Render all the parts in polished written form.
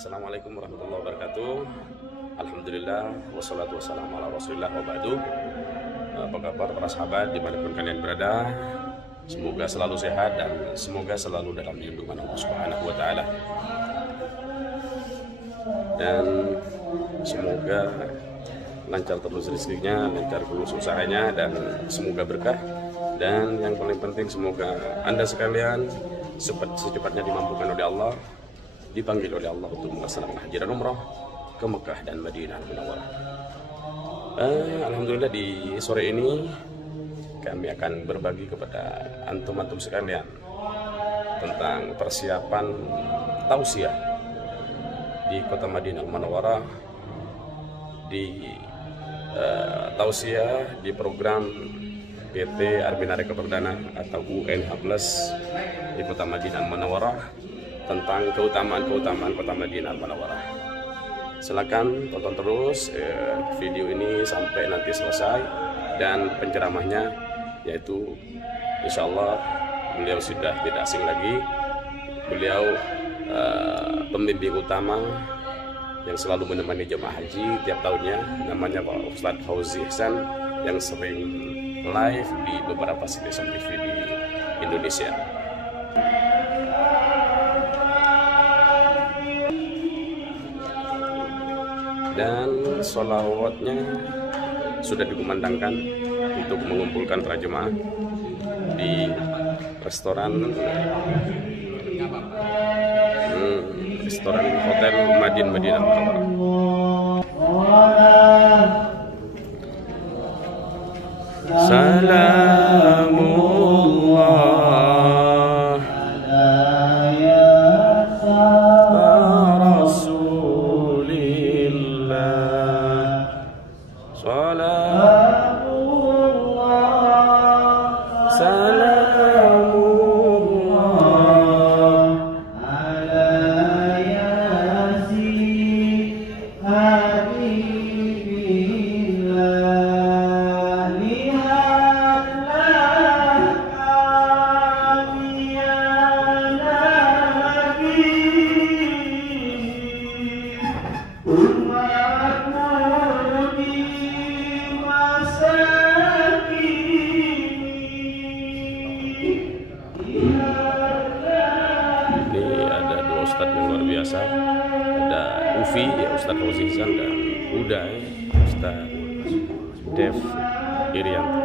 Assalamualaikum warahmatullahi wabarakatuh. Alhamdulillah wassalatu wassalamu ala rasulillah wa ba'du. Apa kabar para sahabat dimanapun kalian berada? Semoga selalu sehat dan semoga selalu dalam lindungan Allah Subhanahu wa ta'ala. Dan semoga lancar terus rezekinya, lancar terus usahanya, dan semoga berkah. Dan yang paling penting semoga Anda sekalian secepatnya dimampukan oleh Allah, dipanggil oleh Allah untuk melaksanakan haji dan umrah ke Mekah dan Madinah Munawwarah. Alhamdulillah di sore ini kami akan berbagi kepada antum-antum sekalian tentang persiapan tausiah di kota Madinah Munawwarah, di tausiah di program PT Arbinareka Perdana atau UNH Plus di kota Madinah Munawwarah tentang keutamaan-keutamaan kota Madinah Munawwarah. Silakan tonton terus video ini sampai nanti selesai, dan penceramahnya yaitu insya Allah beliau sudah tidak asing lagi. Beliau pembimbing utama yang selalu menemani jemaah haji tiap tahunnya, namanya Pak Ustadz Fauzi Ihsan, yang sering live di beberapa stasiun TV di Indonesia. Dan sholawatnya sudah dikumandangkan untuk mengumpulkan para jemaah di restoran hotel Madinah Munawwarah. Salamullah ya Rasulillah, salamullah, salamullah ala yasin habibillah. Ada Ufi, ya Ustadz Fauzi Ihsan, dan Uday, Ustadz Dev Irianto.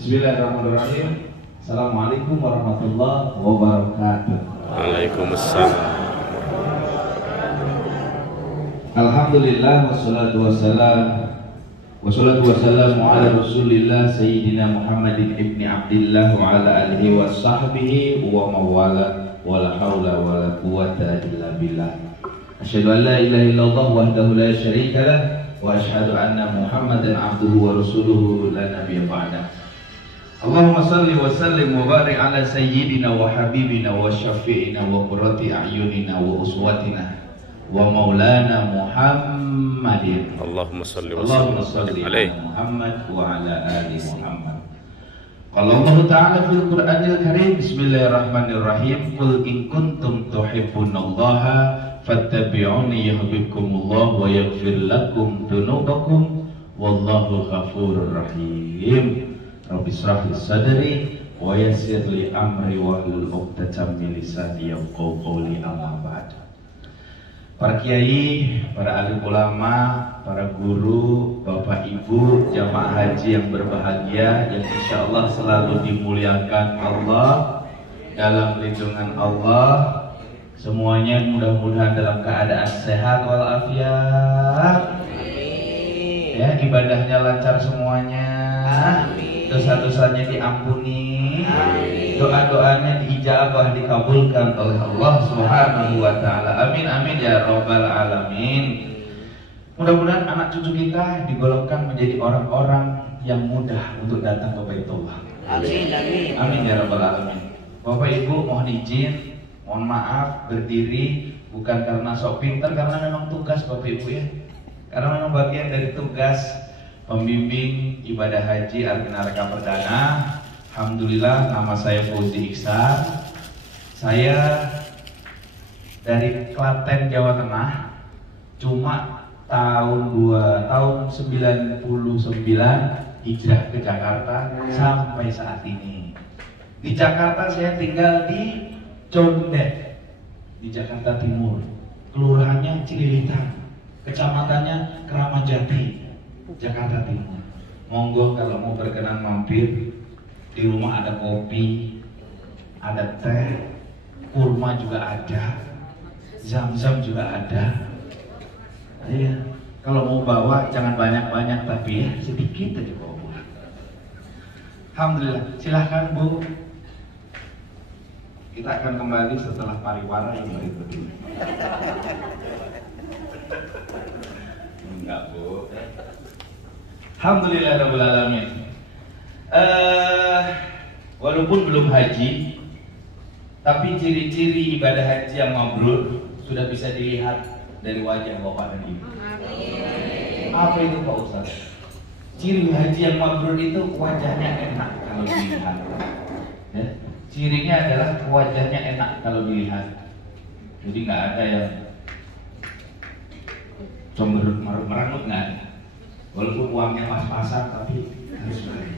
Bismillahirrahmanirrahim. Assalamualaikum warahmatullahi wabarakatuh. Waalaikumsalam. Alhamdulillah wassalatu wassalamu ala Rasulillah Sayyidina Muhammadin ibni Abdillah wa ala alihi wa sahbihi wa mawala wa la hawla wa la quwata illa billah. Asyhadu an la ilaha illallah wahdahu la syarika lah wa asyhadu anna Muhammadan abduhu wa rasuluhu la nabiyya ba'dah. Allahumma salli wa sallim wa barik ala sayyidina wa habibina wa syafi'ina wa qurrati a'yunina wa uswatina wa maulana Muhammadin. Allahumma salli wa sallim alaihi Muhammad wa ala ali Muhammad. Qala Allah Ta'ala fil Qur'anil Karim, bismillahirrahmanirrahim, qul in kuntum tuhibbunallaha fattabi'uni yuhibbukumullah wa yaghfir lakum dunubakum wallahu ghafurur rahim. Rabbi shrah li sadri wa yassir li amri wahlul 'uqdatam min lisani yafqahu qawli, amma ba'd. Para kiai, para alim ulama, para guru, bapak ibu, jamaah haji yang berbahagia, yang insya Allah selalu dimuliakan Allah, dalam lindungan Allah, semuanya mudah-mudahan dalam keadaan sehat walafiat. Ya, ibadahnya lancar semuanya, dosa-dosanya diampuni, doa-doanya diijabah, dikabulkan oleh Allah Subhanahu wa taala. Amin amin ya rabbal alamin. Mudah-mudahan anak cucu kita digolongkan menjadi orang-orang yang mudah untuk datang ke Baitullah. Amin amin. Amin ya rabbal alamin. Bapak Ibu mohon izin, mohon maaf berdiri bukan karena sok pinter, karena memang tugas Bapak Ibu ya. Karena memang bagian dari tugas pembimbing ibadah haji Armina Reka Perdana. Alhamdulillah, nama saya Fauzi Iksan. Saya dari Klaten, Jawa Tengah. Cuma tahun 99 hijrah ke Jakarta sampai saat ini. Di Jakarta saya tinggal di Condet, di Jakarta Timur. Kelurahannya Cililitan, kecamatannya Kramajati, Jakarta Timur. Monggo kalau mau berkenan mampir. Di rumah ada kopi, ada teh, kurma juga ada, zam-zam juga ada. Ya, kalau mau bawa jangan banyak-banyak, tapi ya sedikit aja bawa. Alhamdulillah, silahkan Bu. Kita akan kembali setelah pariwara yang berikut ini. Enggak Bu. Alhamdulillah rabbil alamin. Walaupun belum haji, tapi ciri-ciri ibadah haji yang mabrur sudah bisa dilihat dari wajah bapak dan ibu. Apa itu Pak Ustaz? Ciri haji yang mabrur itu wajahnya enak kalau dilihat. Ya? Cirinya adalah wajahnya enak kalau dilihat. Jadi nggak ada yang cemberut merengut, nggak ada. Walaupun uangnya pas-pasan, tapi harus bayar.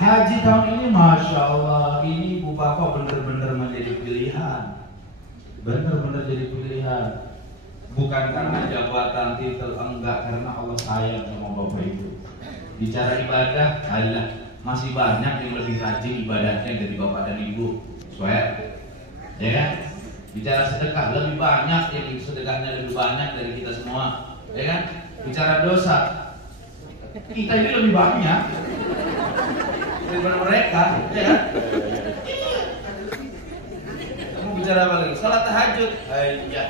Haji tahun ini Masya Allah, ini ibu bapak benar-benar menjadi pilihan. Benar-benar jadi pilihan. Bukan karena jabatan, titel, enggak, karena Allah sayang sama bapak ibu. Bicara ibadah, Allah masih banyak yang lebih rajin ibadahnya dari bapak dan ibu. Swear, ya kan? Bicara sedekah, lebih banyak yang sedekahnya lebih banyak dari kita semua, ya kan? Bicara dosa, kita ini lebih banyak daripada mereka, ya kan? Kamu bicara apa lagi? Salat tahajud, iya.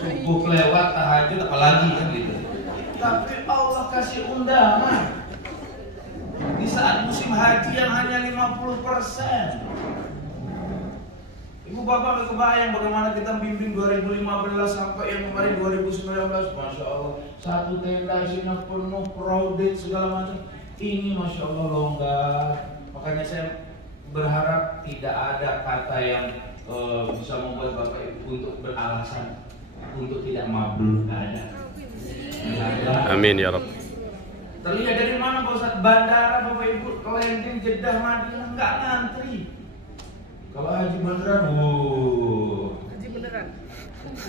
Subuh kelewat, tahajud apalagi kan gitu. Tapi Allah kasih undangan di saat musim haji yang hanya 50%. Ibu bapak gak kebayang bagaimana kita bimbing 2015 sampai yang kemarin 2019. Masya Allah, satu tenda isinya penuh, crowded segala macam. Ini Masya Allah longgar. Makanya saya berharap tidak ada kata yang bisa membuat bapak ibu untuk beralasan untuk tidak mabrur. Tidak ada. Amin ya Rabb. Terlihat dari mana Pak Ustaz? Bandara bapak ibu, landing Jeddah Madinah nggak ngantri. Kalau haji beneran, Haji beneran.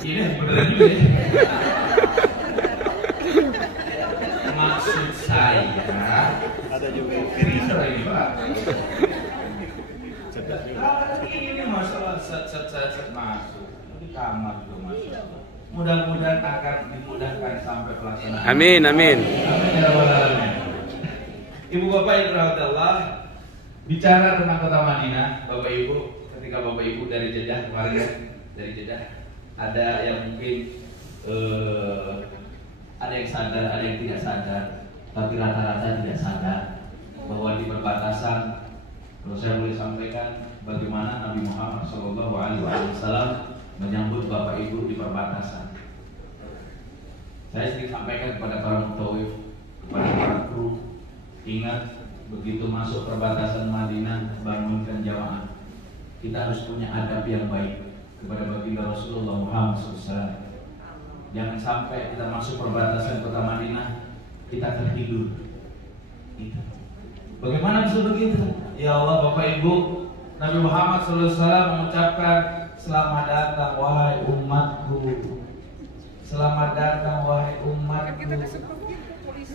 ini beneran juga ya. Maksud saya Ada juga. freezer ini Pak. Ini masalah set masuk. Di kamar juga masya Allah. Mudah-mudahan akan dimudahkan sampai pelaksanaan. Amin amin. Amin ya rabbal alamin. Ibu bapak yang dirahmati Allah, bicara tentang kota Madinah, bapak ibu, ketika bapak ibu dari Jeddah kemarin ya, dari Jeddah, ada yang mungkin ada yang sadar, ada yang tidak sadar, tapi rata-rata tidak sadar bahwa di perbatasan, kalau saya boleh sampaikan bagaimana Nabi Muhammad SAW menyambut bapak ibu di perbatasan. Saya sering sampaikan kepada para mutawif, kepada para kru, ingat begitu masuk perbatasan Madinah, bangunkan jamaah. Kita harus punya adab yang baik kepada baginda Rasulullah Muhammad SAW. Jangan sampai kita masuk perbatasan kota Madinah, kita tertidur. Gitu. Bagaimana bisa begitu? Ya Allah, Bapak Ibu, Nabi Muhammad SAW mengucapkan, selamat datang wahai umatku. Selamat datang wahai umatku.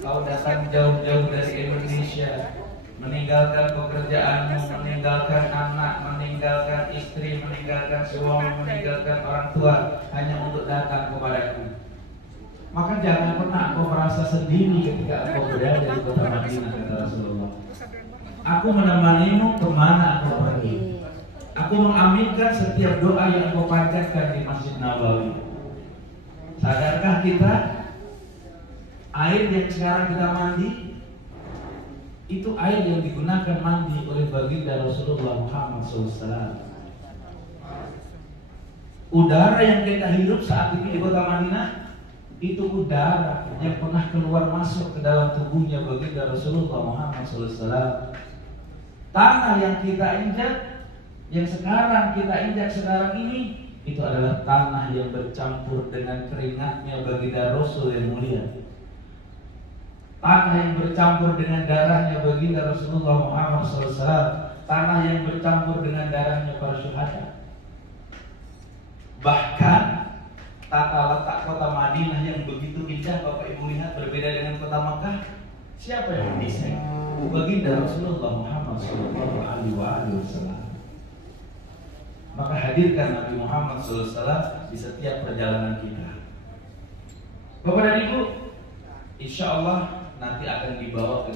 Kau datang jauh-jauh dari Indonesia, meninggalkan pekerjaanmu, meninggalkan anak, meninggalkan istri, meninggalkan suami, meninggalkan orang tua, hanya untuk datang kepadaku. Maka jangan pernah engkau merasa sendiri ketika engkau berada di kota Madinah, kata Rasulullah. Aku menemanimu kemana engkau pergi. Aku mengaminkan setiap doa yang engkau panjatkan di Masjid Nabawi. Sadarkah kita, air yang sekarang kita mandi itu air yang digunakan mandi oleh baginda Rasulullah Muhammad SAW. Udara yang kita hirup saat ini di kota Madinah itu udara yang pernah keluar masuk ke dalam tubuhnya baginda Rasulullah Muhammad SAW. Tanah yang kita injak, yang sekarang kita injak sekarang ini, itu adalah tanah yang bercampur dengan keringatnya baginda Rasul yang mulia. Tanah yang bercampur dengan darahnya baginda Rasulullah Muhammad SAW. Tanah yang bercampur dengan darahnya para syuhada. Bahkan tata letak kota Madinah yang begitu indah, Bapak Ibu lihat, berbeda dengan kota Makkah. Siapa yang mendesain? Baginda Rasulullah Muhammad SAW. Maka hadirkan Nabi Muhammad SAW di setiap perjalanan kita. Bapak dan Ibu, insya Allah nanti akan dibawa ke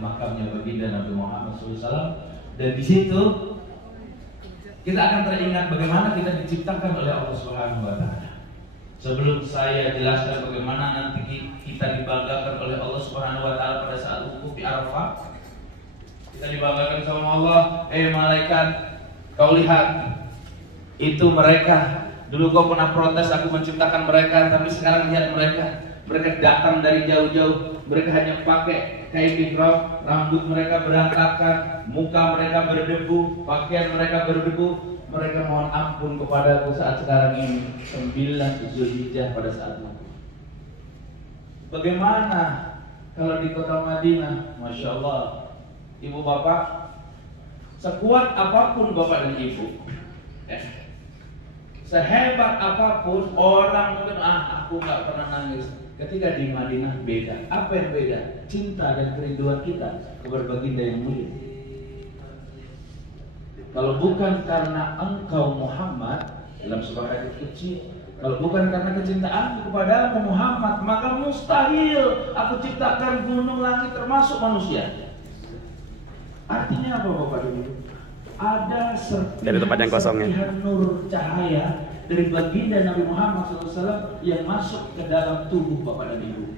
makamnya baginda Nabi Muhammad SAW, dan di situ kita akan teringat bagaimana kita diciptakan oleh Allah Subhanahu Wa Taala. Sebelum saya jelaskan bagaimana nanti kita dibanggakan oleh Allah Subhanahu Wa Taala pada saat wukuf di Arafah, kita dibanggakan sama Allah. Malaikat, kau lihat itu mereka. Dulu kau pernah protes aku menciptakan mereka, tapi sekarang lihat mereka. Mereka datang dari jauh-jauh. Mereka hanya pakai kain ihram, rambut mereka berantakan, muka mereka berdebu, pakaian mereka berdebu. Mereka mohon ampun kepadaku saat sekarang ini 9 Zulhijjah pada saat itu. Bagaimana kalau di kota Madinah? Masya Allah, ibu bapak, sekuat apapun bapak dan ibu, sehebat apapun orang mungkin aku nggak pernah nangis. Ketika di Madinah beda. Apa yang beda? Cinta dan kerinduan kita kepada baginda yang mulia. Kalau bukan karena engkau Muhammad, dalam sebuah ayat kecil, kalau bukan karena kecintaanku kepadamu Muhammad, maka mustahil aku ciptakan gunung, langit, termasuk manusia. Artinya apa Bapak Ibu? Ada serpihan nur cahaya dari baginda Nabi Muhammad SAW yang masuk ke dalam tubuh Bapak dan Ibu,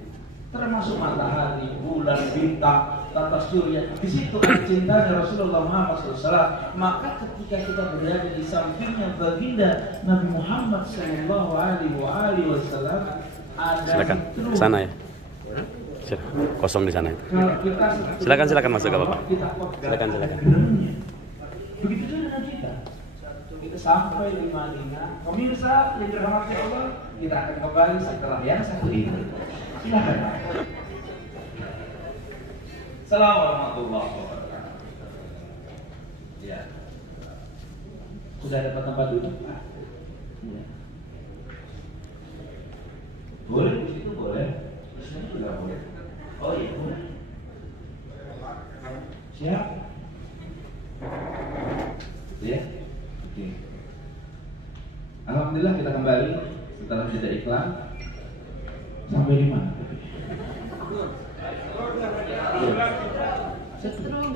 termasuk matahari, bulan, bintang, tata surya. Di situ ada cintanya Rasulullah Muhammad SAW. Maka ketika kita berada di sampingnya baginda Nabi Muhammad SAW, ada silakan sana ya. Kosong di sana. Silakan masuk ke Bapak. Silakan. Begitu juga dengan kita. Kita sampai di Madinah. Pemirsa yang dirahmati Allah, kita akan kembali setelah yang satu ini. Silakan. Assalamualaikum warahmatullahi wabarakatuh. Ya. Sudah dapat tempat duduk, Pak? Ya. Boleh di situ boleh. Di sini juga boleh. Oh iya boleh. Siap? Ya. Oke. Alhamdulillah kita kembali setelah jeda iklan. Sampai di mana? Setrum.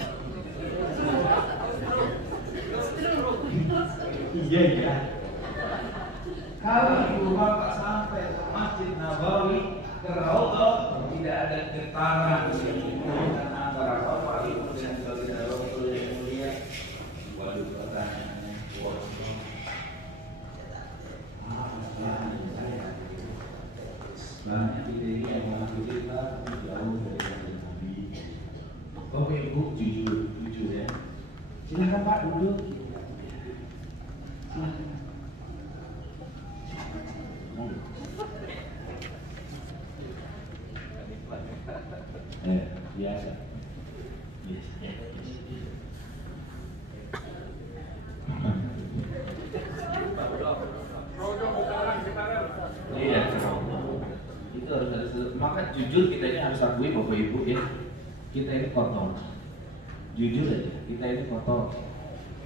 Iya. Kalau ibu bapak sampai ke Masjid Nabawi, ke Raudhah, tidak ada getaran dan antara bapak ibu dan baginda Rasul yang mulia. Waduh, pertanyaannya. Banyak ide yang mengaku kita jauh dari Nabi. Bapak Ibu jujur ya. Silakan Pak duduk. Silakan. Biasa. Iya. Itu harus ada. Maka jujur kita ini harus akui Bapak Ibu ya. Kita ini kotor. Jujur aja, kita ini kotor.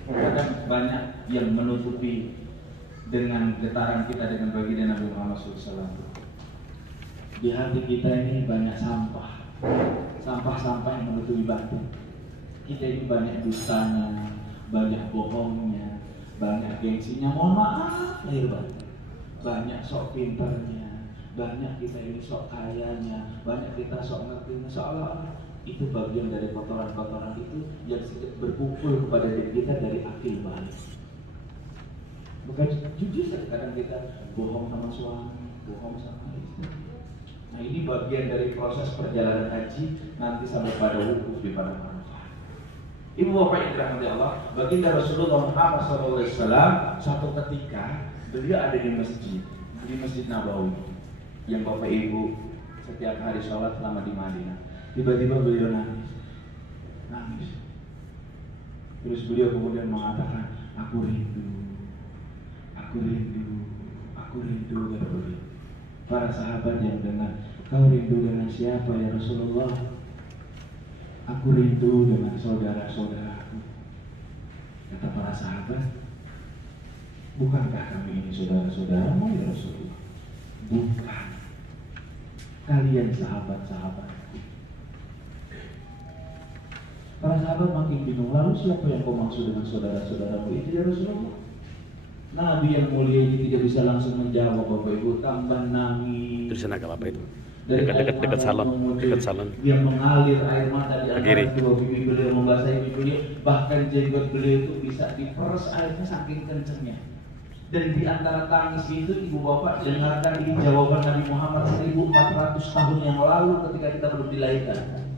Kadang banyak yang menutupi dengan getaran kita dengan baginda Nabi Muhammad SAW. Di hati kita ini banyak sampah, sampah-sampah yang menutupi batin. Kita ini banyak dustanya, banyak bohongnya, banyak gengsinya. Mohon maaf, lahir batin. Banyak sok pintarnya, banyak kita ini sok kayanya, banyak kita sok ngertinya. Seolah-olah itu bagian dari kotoran-kotoran itu yang berkumpul kepada diri kita dari akil balik. Bukan jujur saja, kadang kita bohong sama suami, bohong sama istri. Nah ini bagian dari proses perjalanan haji nanti sampai pada wukuf di padang Arafah. Ibu bapak yang dirahmati Allah, baginda Rasulullah Muhammad SAW suatu ketika beliau ada di Masjid Nabawi yang bapak ibu setiap hari sholat selama di Madinah. Tiba-tiba beliau nangis. Terus beliau kemudian mengatakan, aku rindu, kata beliau. Para sahabat yang dengar, kau rindu dengan siapa ya Rasulullah? Aku rindu dengan saudara-saudaraku. Kata para sahabat, bukankah kami ini saudara-saudaramu ya Rasulullah? Bukan. Kalian sahabat-sahabatku. Para sahabat makin bingung, lalu siapa yang kau maksud dengan saudara-saudaramu itu ya Rasulullah? Nabi yang mulia ini tidak bisa langsung menjawab Bapak Ibu, tambah nangis. Terus agak apa itu? Dekat salon. Dia mengalir air mata di antara dua pipi beliau, membasahi pipi beliau. Bahkan jenggot beliau itu bisa diperes airnya saking kencengnya. Dan di antara tangis itu ibu bapak dengarkan ini jawaban Nabi Muhammad 1400 tahun yang lalu ketika kita belum dilahirkan.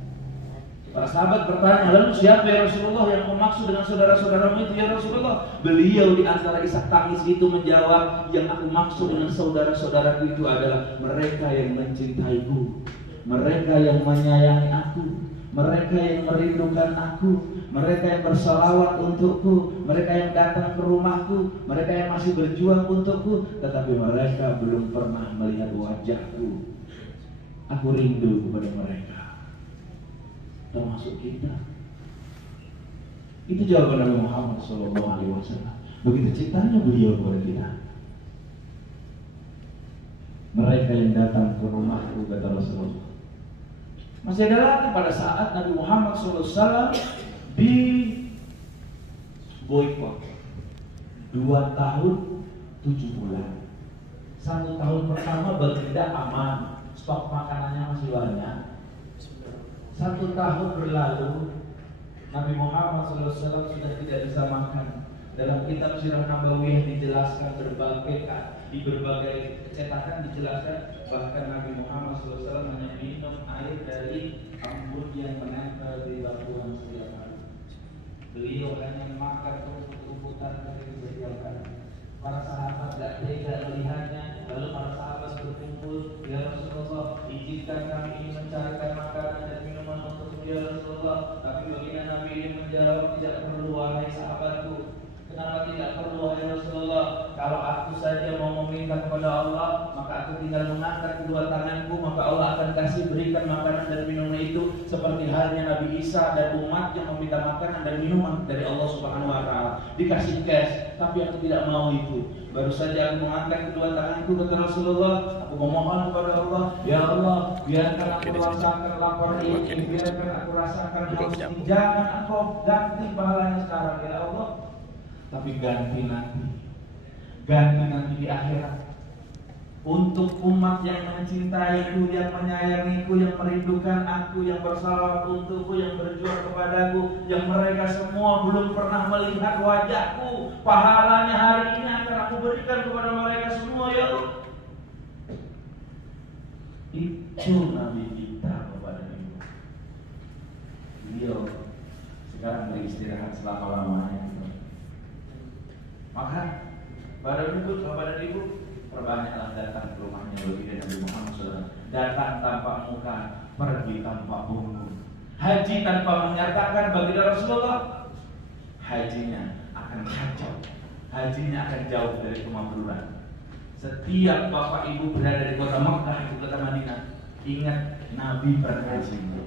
Para sahabat bertanya, lalu siapa ya Rasulullah yang maksud dengan saudara-saudaramu itu ya Rasulullah? Beliau di antara isak tangis itu menjawab, yang aku maksud dengan saudara-saudaraku itu adalah mereka yang mencintaiku, mereka yang menyayangi aku, mereka yang merindukan aku, mereka yang bersalawat untukku, mereka yang datang ke rumahku, mereka yang masih berjuang untukku, tetapi mereka belum pernah melihat wajahku. Aku rindu kepada mereka. Termasuk kita. Itu jawaban Nabi Muhammad SAW. Begitu cintanya beliau kepada kita. Mereka yang datang ke rumahku, kata Rasulullah. Masih ada lagi pada saat Nabi Muhammad SAW di boykot 2 tahun 7 bulan. 1 tahun pertama baginda aman, stok makanannya masih banyak. 1 tahun berlalu, Nabi Muhammad SAW sudah tidak bisa makan. Dalam kitab Sirah Nabawiyah dijelaskan di berbagai cetakan dijelaskan bahkan Nabi Muhammad SAW hanya minum air dari embun yang menempel di batuan setiap hari. Beliau hanya makan rumput-rumputan ketika setiap hari. Para sahabat tidak tega melihatnya. Lalu para sahabat berkumpul, ya Rasulullah, izinkan kami ini mencarikan makanan dan minuman untuk ya Rasulullah. Tapi baginda Nabi ini menjawab, tidak perlu wahai sahabatku. Kenapa tidak perlu wahai Rasulullah? Kalau aku saja mau meminta kepada Allah, maka aku tinggal mengangkat kedua tanganku, maka Allah akan kasih berikan makanan dan minuman itu seperti halnya Nabi Isa dan umat yang meminta makanan dan minuman dari Allah Subhanahu wa taala. Dikasih cash, tapi aku tidak mau itu. Baru saja aku mengangkat kedua tanganku, kata Rasulullah, aku memohon kepada Allah, ya Allah, biarkan aku rasakan lapar ini, biarkan aku rasakan haus ini. Jangan engkau ganti pahalanya sekarang ya Allah, tapi ganti nanti di akhirat. Untuk umat yang mencintaiku, yang menyayangiku, yang merindukan aku, yang bersalawat untukku, yang berjuang kepadaku, yang mereka semua belum pernah melihat wajahku, pahalanya hari ini akan aku berikan kepada mereka semua ya Allah. Itu Nabi kita kepada Ibu. Beliau sekarang beristirahat selama-lamanya. Maka pada Ibu, perbanyaklah datang ke rumahnya baginda Nabi Muhammad SAW. datang tanpa muka, pergi tanpa punggung. Haji tanpa menyatakan bagi Rasulullah, hajinya akan kacau, hajinya akan jauh dari kemakmuran. Setiap bapak ibu berada di kota Makkah, di kota Madinah, ingat Nabi pernah di sini.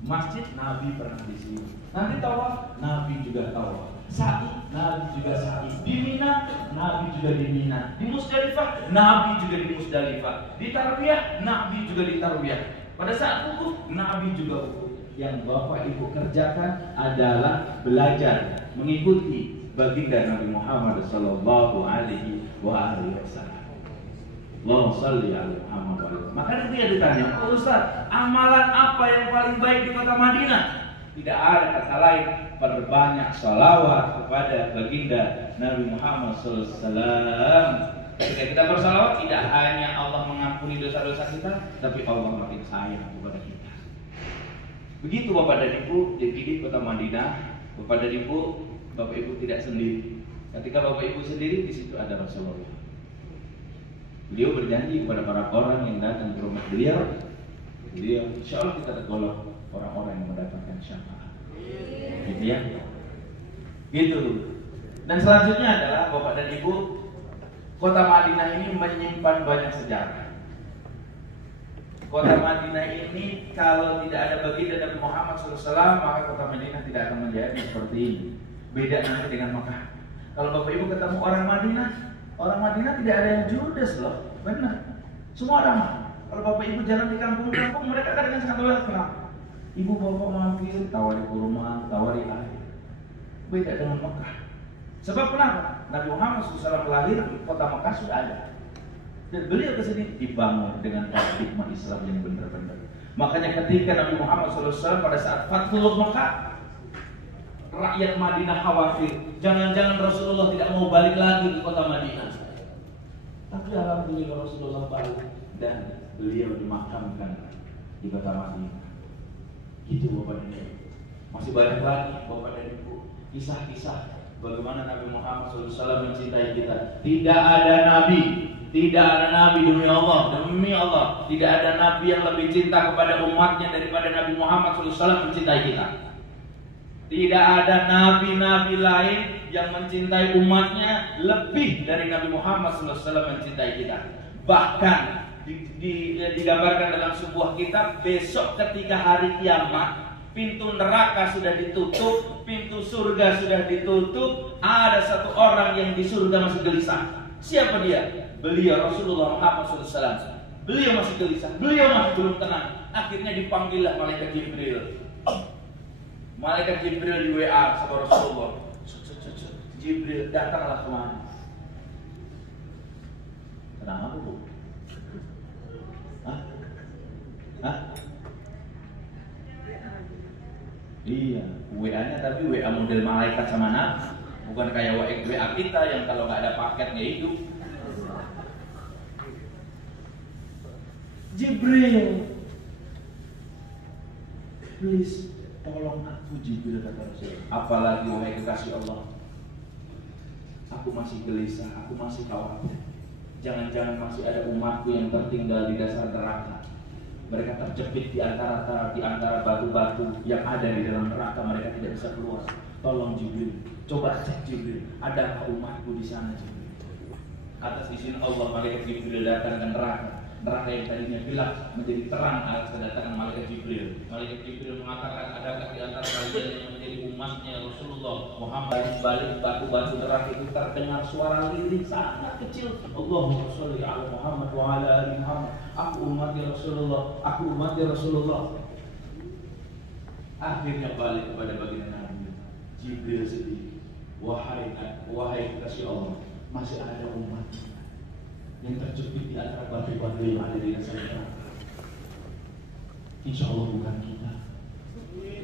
Masjid Nabi pernah di sini. Nanti tawaf, Nabi juga tawaf. Sa'i, Nabi juga sa'i. Di Mina, Nabi juga di Mina. Di Musdalifah, Nabi juga di Musdalifah. Di Tarwiyah, Nabi juga di Tarwiyah. Pada saat wukuf, Nabi juga wukuf. Yang bapak ibu kerjakan adalah belajar, mengikuti baginda Nabi Muhammad sallallahu alaihi wasallam. Allahumma shalli ala Muhammad wa ala. Makanya dia ditanya, "Oh Ustaz, amalan apa yang paling baik di kota Madinah?" Tidak ada kata lain, perbanyak salawat kepada baginda Nabi Muhammad SAW. Ketika kita bersalawat, tidak hanya Allah mengampuni dosa-dosa kita, tapi Allah makin sayang kepada kita. Begitu Bapak dan Ibu, di kota Madinah, Bapak dan Ibu, Bapak Ibu tidak sendiri. Ketika Bapak Ibu sendiri, di situ ada Rasulullah. Beliau berjanji kepada para orang yang datang ke rumah beliau, insya Allah kita tergolong orang-orang yang mendapatkan syafaat. Gitu ya. Gitu. Dan selanjutnya adalah Bapak dan Ibu, kota Madinah ini menyimpan banyak sejarah. Kota Madinah ini kalau tidak ada baginda Nabi Muhammad SAW, maka kota Madinah tidak akan menjadi seperti ini. Beda nanti dengan Makkah. Kalau Bapak Ibu ketemu orang Madinah tidak ada yang judes loh, benar. Semua ramah. Kalau Bapak Ibu jalan di kampung-kampung, mereka kadang sangat welcome. Ibu bapak mampir, tawari kurma, tawari air. Beda dengan Mekah. Sebab kenapa? Nabi Muhammad SAW lahir di kota Mekah sudah ada. Dan beliau kesini dibangun dengan paradigma Islam yang benar-benar. Makanya ketika Nabi Muhammad SAW pada saat Fathul Mekah, rakyat Madinah khawatir, jangan-jangan Rasulullah tidak mau balik lagi ke kota Madinah. Tapi alhamdulillah Rasulullah balik dan beliau dimakamkan di kota Madinah. Gitu Bapak dan Ibu. Masih banyak lagi Bapak dan Ibu kisah-kisah bagaimana Nabi Muhammad SAW mencintai kita. Tidak ada nabi demi Allah, tidak ada nabi yang lebih cinta kepada umatnya daripada Nabi Muhammad SAW mencintai kita. Tidak ada nabi-nabi lain yang mencintai umatnya lebih dari Nabi Muhammad SAW mencintai kita. Bahkan digambarkan dalam sebuah kitab, besok ketika hari kiamat, pintu neraka sudah ditutup, pintu surga sudah ditutup, ada satu orang yang di surga masih gelisah. Siapa dia? Beliau Rasulullah Muhammad SAW. Beliau masih gelisah, beliau masih belum tenang. Akhirnya dipanggillah malaikat Jibril. Malaikat Jibril di WA sama Rasulullah. Jibril, datanglah kemana? Kenapa Bu? Hah? Iya, WA-nya tapi WA model malaikat sama Nabi. Bukan kayak WA kita yang kalau nggak ada paketnya hidup. Jibril, please tolong aku Jibril, kata Rasul. Apalagi wahai kekasih Allah, aku masih gelisah, aku masih khawatir. Jangan-jangan masih ada umatku yang tertinggal di dasar neraka. Mereka terjepit di antara batu-batu yang ada di dalam neraka, mereka tidak bisa keluar. Tolong Jibril, coba cek Jibril, adakah umatku di sana Jibril? Atas izin Allah, malaikat Jibril datang ke neraka. Neraka yang tadinya gelap menjadi terang atas kedatangan malaikat Jibril. Malaikat Jibril mengatakan, adakah di antara kalian yang menjadi umatnya Rasulullah Muhammad? Balik batu-batu neraka itu terdengar suara lirih sangat kecil. Allahumma sholli ala Muhammad wa ala ali Muhammad. Aku umatnya Rasulullah, aku umatnya Rasulullah. Akhirnya balik kepada baginda Nabi. Jibril sedih. Wahai kekasih Allah, masih ada umat yang terjepit di antara batu-batu yang ada di dasar neraka. Insya Allah bukan kita.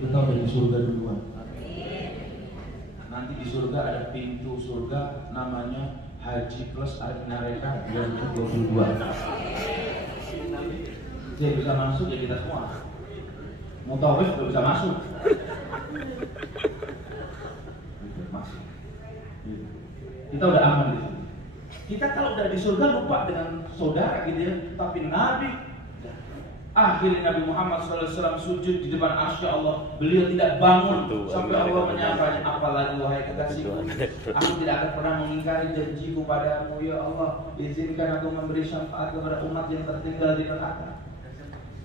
Kita dari surga duluan. Nanti di surga ada pintu surga namanya Haji Plus Arvinareka 2022. Dia bisa masuk ya kita semua. Mutawif juga bisa masuk. Kita udah aman di sini. Kita kalau udah di surga lupa dengan saudara gitu ya. Tapi Nabi, akhirnya Nabi Muhammad SAW sujud di depan arsy Allah. Beliau tidak bangun sampai Allah menyapanya, apalagi wahai kekasihku, aku tidak akan pernah mengingkari janjiku padamu ya Allah. Izinkan aku memberi syafaat kepada umat yang tertinggal di neraka.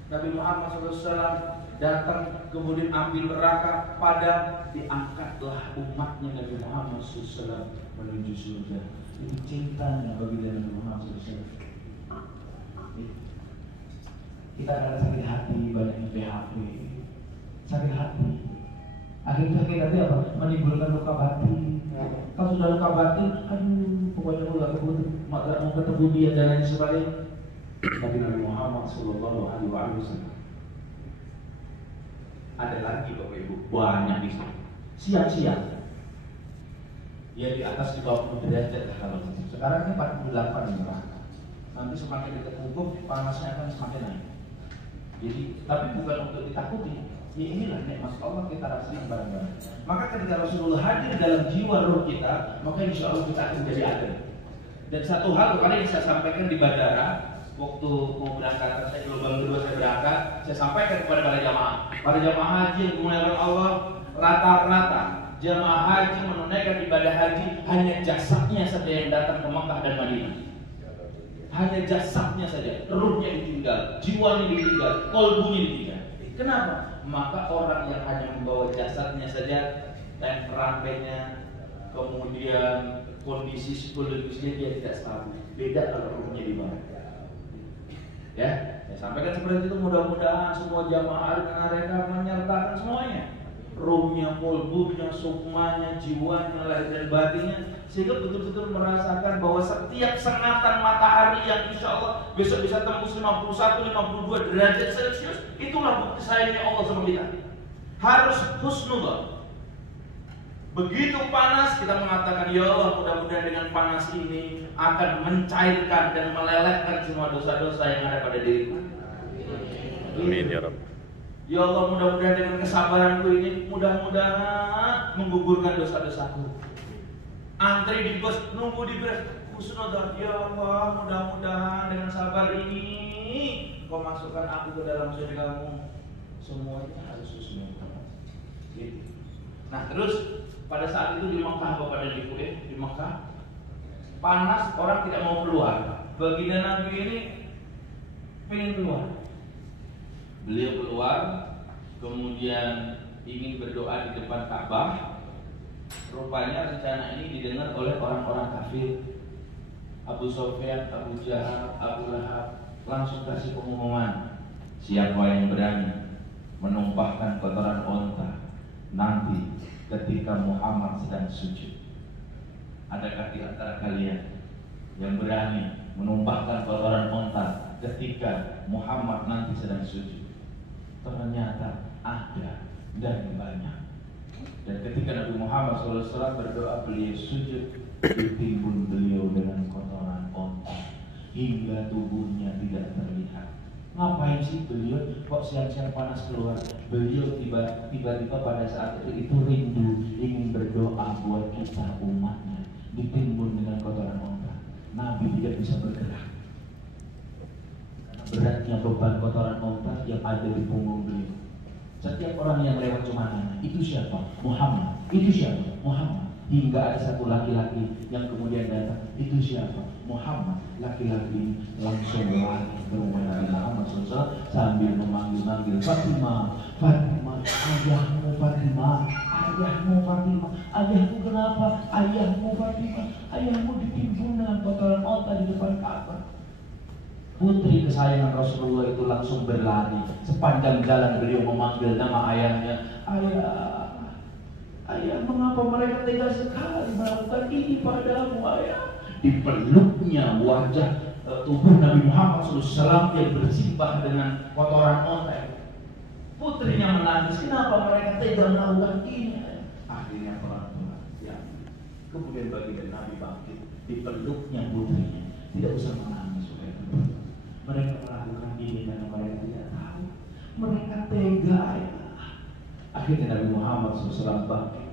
Nabi Muhammad SAW datang kemudian ambil neraka, padam, diangkatlah umatnya Nabi Muhammad SAW menuju surga. Itu cintanya bagi Nabi Muhammad SAW. Kita ada sakit hati, banyak yang PHP, sakit hati. Akhirnya sakit hati apa? Menimbulkan luka batin. Kalau sudah luka batin, aduh, pokoknya aku gak mau ketemu dia dan lain sebagainya. Tapi Nabi Muhammad SAW ada lagi Bapak Ibu, banyak di sana. Siang-siang, ya di atas di bawah 40 derajat lah kalau sekarang ini 48 di neraka. Nanti semakin dekat hukum, panasnya akan semakin naik. Jadi, tapi bukan untuk ditakuti. Ya inilah nikmat Allah kita rasakan bareng-bareng. Maka ketika Rasulullah hadir dalam jiwa roh kita, maka insya Allah kita akan jadi adil. Dan satu hal kemarin yang saya sampaikan di bandara, waktu mau berangkat, saya gelombang kedua saya berangkat, saya sampaikan kepada para jamaah haji yang dimuliakan Allah, rata-rata jamaah haji menunaikan ibadah haji hanya jasadnya saja yang datang ke Makkah dan Madinah. Hanya jasadnya saja, ruhnya ditinggal, jiwanya ditinggal, kolbunya ditinggal. Kenapa? Maka orang yang hanya membawa jasadnya saja, temperamennya, kemudian kondisi psikologisnya dia tidak stabil. Beda kalau ruhnya dibawa. Ya, saya sampaikan seperti itu, mudah-mudahan semua jamaah mereka menyertakan semuanya, ruhnya, kolbunya, sukmanya, jiwanya, lahir dan batinnya, sehingga betul-betul merasakan bahwa setiap sengatan matahari yang insya Allah besok bisa tembus 51, 52 derajat Celcius, itulah bukti sayangnya Allah sama kita. Harus husnuzon. Begitu panas kita mengatakan, ya Allah, mudah-mudahan dengan panas ini akan mencairkan dan melelehkan semua dosa-dosa yang ada pada diriku. Amin ya Rabb. Ya Allah, mudah-mudahan dengan kesabaranku ini, mudah-mudahan menggugurkan dosa-dosaku. Antri di bus, nunggu di bus, husnuzon. Ya Allah, mudah-mudahan dengan sabar ini Kau masukkan aku ke dalam surgamu. Semuanya harus husnuzon. Gitu. Nah terus pada saat itu di Makkah, Bapak dan Ibu di Makkah panas, orang tidak mau keluar. Baginda Nabi ini pengen keluar. Beliau keluar, kemudian ingin berdoa di depan Ka'bah. Rupanya rencana ini didengar oleh orang-orang kafir. Abu Sufyan, Abu Jahal, Abu Lahab langsung kasih pengumuman, siapa yang berani menumpahkan kotoran onta nanti ketika Muhammad sedang sujud. Adakah di antara kalian yang berani menumpahkan kotoran onta ketika Muhammad nanti sedang sujud? Ternyata ada dan banyak. Dan ketika Nabi Muhammad SAW berdoa, beliau sujud, ditimbun beliau dengan kotoran onta hingga tubuhnya tidak terlihat. Ngapain sih beliau kok siang-siang panas keluar? Beliau tiba-tiba pada saat itu rindu ingin berdoa buat kita umatnya, ditimbun dengan kotoran onta. Nabi tidak bisa bergerak karena beratnya beban kotoran onta yang ada di punggung beliau. Setiap orang yang lewat cuma nanya, itu siapa? Muhammad. Itu siapa? Muhammad. Hingga ada satu laki-laki yang kemudian datang, itu siapa? Muhammad. Laki-laki ini langsung lari ke rumah Nabi Muhammad SAW sambil memanggil-manggil, Fatimah, Fatimah, ayahmu Fatimah, ayahmu Fatimah, ayahmu kenapa? Ayahmu Fatimah, ayahmu ditimbun dengan kotoran onta di depan Ka'bah. Putri kesayangan Rasulullah itu langsung berlari. Sepanjang jalan beliau memanggil nama ayahnya. Ayah, ayah, mengapa mereka tega sekali melakukan ini padamu, ayah? Dipeluknya wajah tubuh Nabi Muhammad SAW yang bersimbah dengan kotoran onta. Putrinya menangis, kenapa mereka tega melakukan ini? Akhirnya pelan-pelan, ya. Kemudian baginda Nabi bangkit, dipeluknya putrinya. Tidak usah menangis, mereka melakukan ini karena mereka tidak tahu. Mereka tega, ya. Akhirnya Nabi Muhammad SAW bangkit,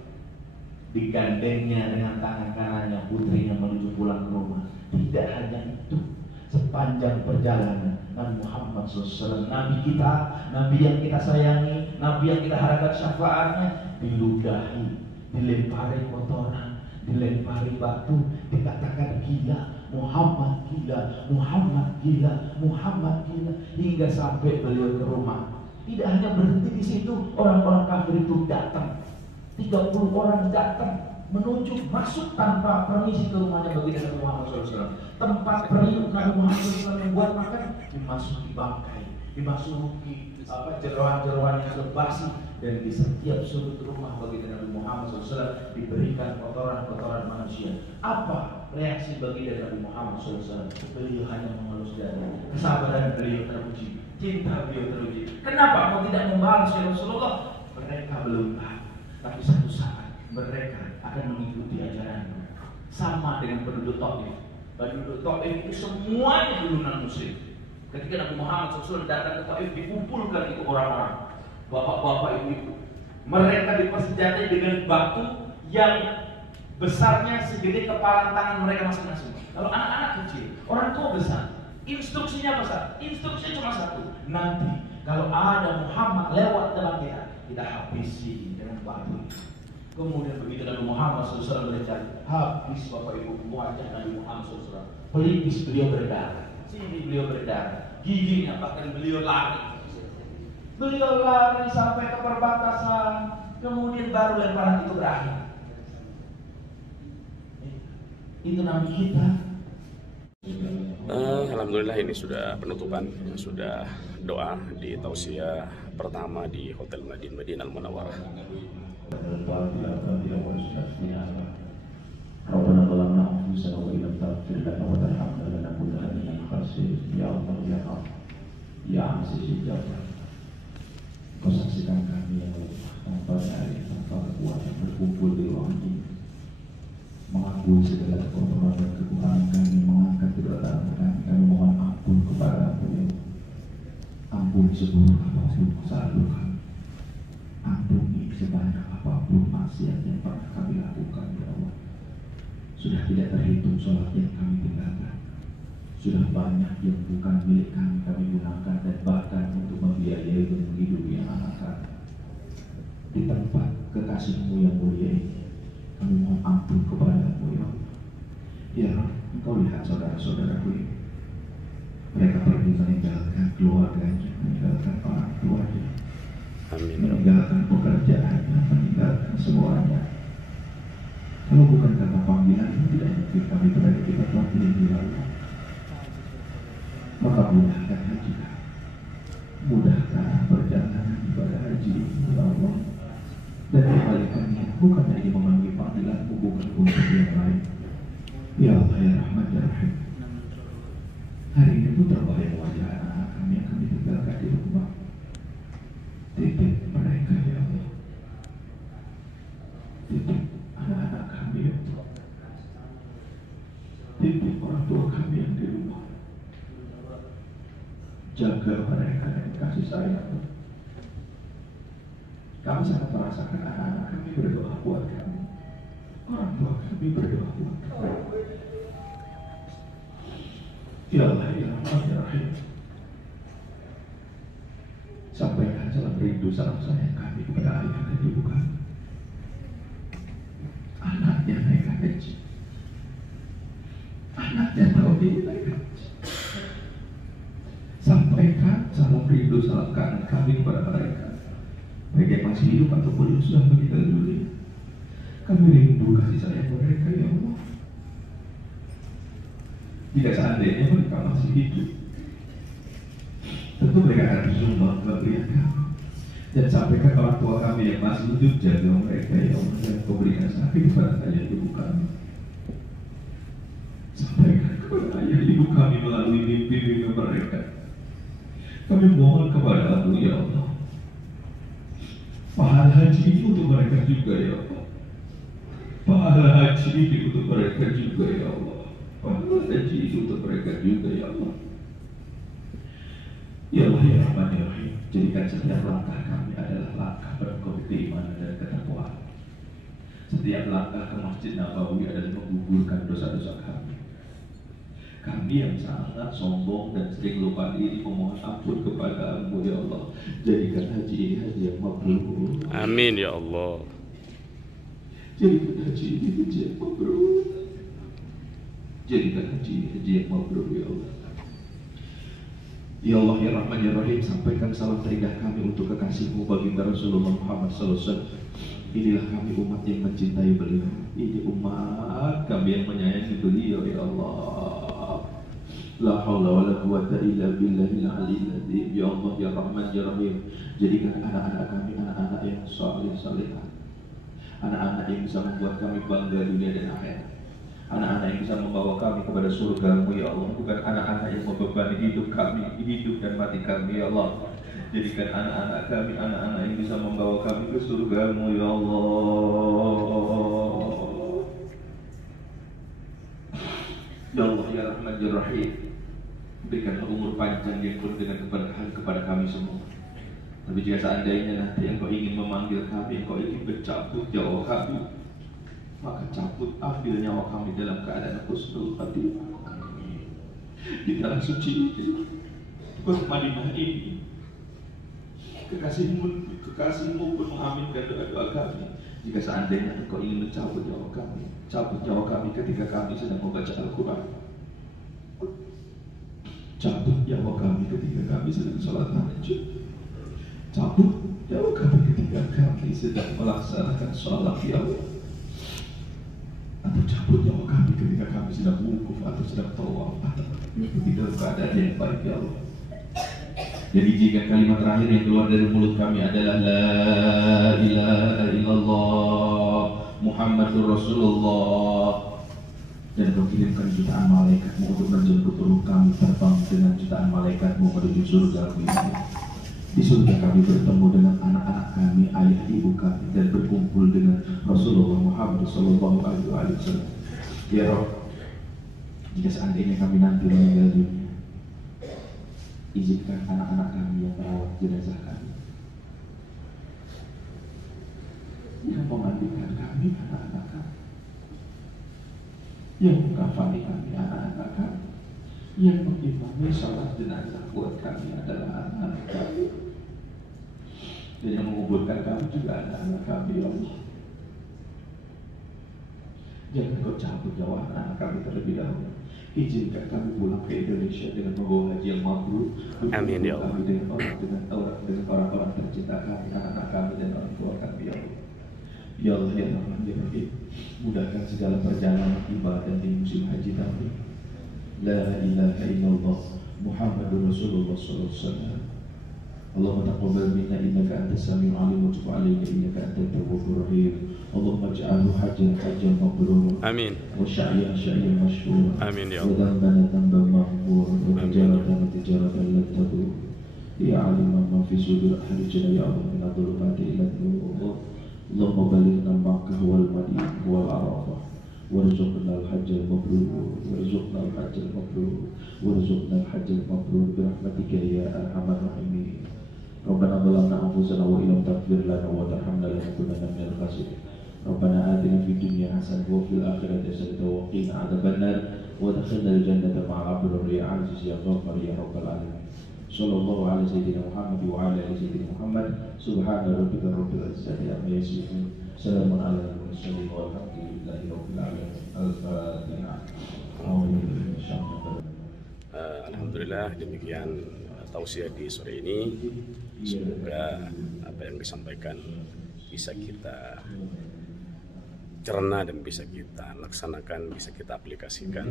digandengnya dengan tangan kanannya putrinya menuju pulang ke rumah. Tidak hanya itu, sepanjang perjalanan Nabi Muhammad SAW, Nabi kita, Nabi yang kita sayangi, Nabi yang kita harapkan syafaatnya, diludahi, dilempari kotoran, dilempari batu, dikatakan gila, Muhammad gila, Muhammad gila, Muhammad gila, hingga sampai beliau ke rumah. Tidak hanya berhenti di situ, orang-orang kafir itu datang, 30 orang datang menuju masuk tanpa permisi ke rumahnya baginda Nabi Muhammad SAW. Tempat periuk Nabi Muhammad SAW yang buat makan dimasuki bangkai, dimasuki jeroan-jeroan yang sudah basi, dan di setiap sudut rumah baginda Nabi Muhammad SAW diberikan kotoran-kotoran manusia. Apa reaksi baginda Nabi Muhammad SAW? Beliau hanya mengelus dada. Kesabaran beliau teruji, cinta beliau teruji. Kenapa kau tidak membalas ya Rasulullah? Mereka belum tahu, tapi satu saat mereka akan mengikuti ajaran. Sama dengan penduduk Taif. Penduduk Taif itu semuanya dulu non-muslim. Ketika Nabi Muhammad SAW datang ke Taif, dikumpulkan itu orang-orang, bapak-bapak, ibu-ibu. Mereka dipersenjatai dengan batu yang besarnya segede kepala tangan mereka masing-masing. Kalau anak-anak kecil, orang tua besar, instruksinya besar. Instruksinya cuma satu. Nanti kalau ada Muhammad lewat dalam kita habisi dengan batu. Kemudian begitu Nabi Muhammad SAW berjalan, habis bapak ibu wajah Nabi Muhammad SAW. Pelipis beliau berdarah, sini beliau berdarah, giginya bahkan beliau lari. Beliau lari sampai ke perbatasan, kemudian baru lemparan itu berakhir. Itu Nabi kita. Alhamdulillah ini sudah penutupan, sudah doa di tausiah pertama di Hotel Madinah Al-Munawwarah. Rabbana zalamna anfusana wa illam taghfir lana wa tarhamna lanakunanna minal khasirin. Ya Allah ya Allah ya Aziz ya Allah, Kau saksikan kami yang lemah tanpa nyali, tanpa kekuatan berkumpul di ruang ini, mengakui segala kekurangan dan kekurangan kami, mengangkat kedua tangan kami mohon ampun kepada-Mu ya Allah. Ampuni seluruh apapun kesalahan kami, ampuni sebanyak apapun maksiat yang pernah kami lakukan ya Allah. Sudah tidak terhitung sholat yang kami tinggalkan, sudah banyak yang bukan milik kami gunakan, dan bahkan untuk membiayai dan menghidupi anak kami. Di tempat kekasih-Mu yang mulia ini, kami mohon ampun kepada-Mu ya Allah. Ya Rabb, Engkau lihat saudara-saudaraku ini, mereka pergi meninggalkan keluarganya, meninggalkan orang tuanya, meninggalkan pekerjaannya, meninggalkan semuanya. Kalau bukan karena panggilan ini, tidak mungkin kami berada di tempat ini ya Allah. Maka mudahkan haji kami, mudahkan perjalanan ibadah haji ya Allah, dan kembalikannya bukan hanya memenuhi panggilan-Mu, bukan untuk yang lain. Ya Allah ya Rahman ya Rahim, hari ini putra bahaya wajah anak-anak kami yang kami tinggalkan di rumah. Titip mereka ya Allah, titip anak-anak kami ya Allah, titip orang tua kami yang di rumah. Jaga mereka dan kasih sayang. Kami sangat merasakan anak-anak kami berdoa buat kami, orang tua kami berdoa buat kami. Ya Allah ya Rahman ya Rahim, sampaikan salam rindu, salam sayang kami kepada ayah dan ibu kami, anaknya naik haji, anaknya tahun ini naik haji. Sampaikan salam rindu, salam kangen kami kepada mereka, baik yang masih hidup ataupun yang sudah meninggal dunia. Kami rindu kasih sayang mereka ya Allah. Jika seandainya mereka masih hidup, tentu mereka akan bersumpah kebaikan kami. Dan sampaikan orang tua kami yang masih hidup, jaga mereka ya Allah, dan Kau berikan sakit kepada ayah ibu kami. Sampaikan kepada ayah ibu kami melalui mimpi-mimpi mereka. Kami mohon kepada-Mu ya Allah, pahala haji ini untuk mereka juga ya Allah, pahala haji ini untuk mereka juga ya Allah, pahala haji ini untuk mereka juga ya Allah. Ya Allah ya Rahman ya Rahim, jadikan setiap langkah kami adalah langkah berengkau keimanan dan ketakwaan. Setiap langkah ke Masjid Nabawi adalah menggugurkan dosa-dosa kami. Kami yang sangat sombong dan sering lupa diri memohon ampun kepada-Mu ya Allah. Jadikan haji ini haji yang mabrur. Amin ya Allah. Jadikan haji ini haji yang mabrur. Jadikan haji ini haji yang mabrur ya Allah. Ya Allah ya Rahman ya Rahim, sampaikan salam terindah kami untuk kekasih-Mu baginda Rasulullah Muhammad SAW. Inilah kami umat yang mencintai beliau. Ini umat kami yang menyayangi beliau ya Allah. La haula wa la quwata illa billahil aliyyil azim. Ya Allah ya Rahman ya Rahim, jadikan anak-anak kami anak-anak yang saleh-salehah, anak-anak yang bisa membuat kami bangga dunia dan akhirat, anak-anak yang bisa membawa kami kepada surga-Mu ya Allah, bukan anak-anak yang membebani hidup kami, hidup dan mati kami ya Allah. Jadikan anak-anak kami anak-anak yang bisa membawa kami ke surga-Mu ya Allah. Ya Allah ya Rahman ya Rahim, berikanlah umur panjang yang penuh dengan keberkahan kepada kami semua. Tapi jika seandainya nanti Engkau ingin memanggil kami, Engkau ingin mencabut nyawa kami, maka cabut, ambil nyawa kami dalam keadaan husnul khatimah di tanah suci ini, kota Madinah ini. Kekasih-Mu pun mengaminkan doa-doa kami. Jika seandainya Engkau ingin mencabut nyawa kami, cabut nyawa kami ketika kami sedang membaca Al-Quran, cabut nyawa kami ketika kami sedang sholat tahajud, cabut nyawa kami ketika kami sedang melaksanakan sholat ya Allah, atau cabut nyawa kami ketika kami sedang wukuf atau sedang tawaf atau tidak keadaan yang baik ya Allah. Jadi jika kalimat terakhir yang keluar dari mulut kami adalah La ilaha illallah Muhammadur Rasulullah, dan Kau kirimkan jutaan malaikat-Mu untuk menjemput ruh kami terbang dengan jutaan malaikat-Mu menuju surga ini. Di surga kami bertemu dengan anak-anak kami, ayah ibu kami, dan berkumpul dengan Rasulullah Muhammad SAW. Ya Rabb, jika seandainya kami nanti meninggal dunia, izinkan anak-anak kami yang merawat jenazah kami, yang memandikan kami anak-anak kami, yang mengkafani kami anak-anak kami, yang mengimami salat jenazah buat kami adalah anak-anak kami, dan yang menguburkan kami juga anak-anak kami ya Allah. Jangan Kau cabut nyawa anak-anak kami terlebih dahulu. Izinkan kami pulang ke Indonesia dengan membawa haji yang mabrur. Amin ya Allah. Kami dengan orang-orang tercinta kami, anak-anak kami dan orang tua kami ya Allah. Ya Allah ya Rahman ya Rahim, mudahkan segala perjalanan ibadah di musim haji kami. La ilaha illallah Muhammadur Rasulullah sallallahu alaihi wasallam. Allahumma taqabbal minna innaka antas samiul alim wa tub alaina innaka antat tawwabur rahim. Allahumma ij'alhu hajjan mabrur. Amin. Wa sya'yan mashkur. Amin ya Wa Allah. dhanban dhanban maghfur. Wa tijaratan lan tabur. Ya aliman ma fi sudur ahlijana ya Allah min adh-dhulumati ila an-nur. Allahumma balighna Makkah wal Madinah wal Arafah. Warzuqna al-hajjal mabrur. Warzuqna al-hajjal mabrur. Warzuqna al-hajjal mabrur birahmatika ya arhamar rahimin. Rabbana zalamna anfusana wa illam taghfir lana wa tarhamna lanakunanna minal khasirin. Rabbana atina fid dunya hasanah wa fil akhirati hasanah wa qina adzabannar wa adkhilna al-jannata ma'al abrar ya aziz ya ghafar ya rabbal alamin. Sallallahu ala sayyidina Muhammad wa ala ali sayyidina Muhammad. Subhana rabbika rabbil izzati amma yasifun. Salamun ala al-mursalin walhamdulillahi rabbil alamin. Al-Fatihah. Alhamdulillah, demikian tausiah di sore ini. Semoga apa yang disampaikan bisa kita cerna dan bisa kita laksanakan, bisa kita aplikasikan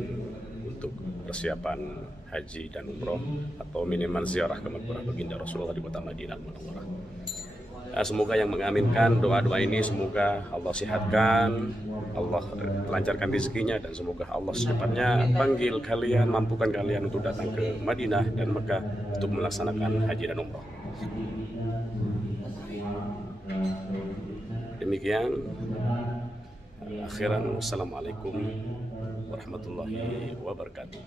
untuk persiapan haji dan umroh atau minimal ziarah ke makam baginda Rasulullah di kota Madinah Munawwarah. Semoga yang mengaminkan doa-doa ini, semoga Allah sehatkan, Allah lancarkan rezekinya, dan semoga Allah secepatnya panggil kalian, mampukan kalian untuk datang ke Madinah dan Mekah untuk melaksanakan haji dan umroh. Demikian, akhiran, wassalamualaikum warahmatullahi wabarakatuh.